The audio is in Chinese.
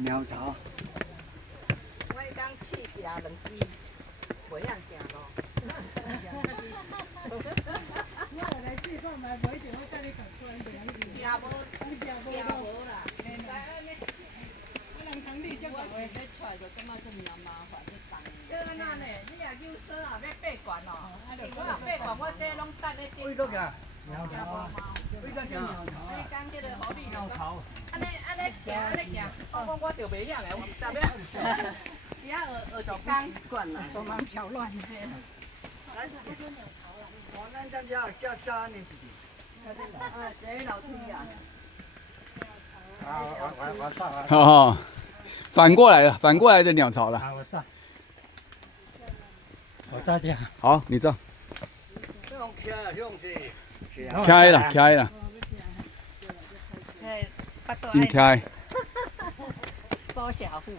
鸟巢。我刚去行两支，不想行咯。我来试看卖，无一定我跟你讲关系。行无，你行无啦。我人通你足够我诶。要出来就感觉这么麻烦，这重。对安那呢？你也有说啊，要闭关哦。我若闭关，我这拢等咧顶。喂，个鸟巢啊！喂，个鸟巢啊！你讲这个好厉鸟巢。安尼行，我就袂晓嘞，我唔知咩。而家学就刚惯了，手忙脚乱的。我咱家叫啥呢？这老师啊。我上来。哦，反过来了，反过来的鸟巢了。我在这。好，你这这种开啊，用是。开了，开了，哎，巴肚你开。缩小户。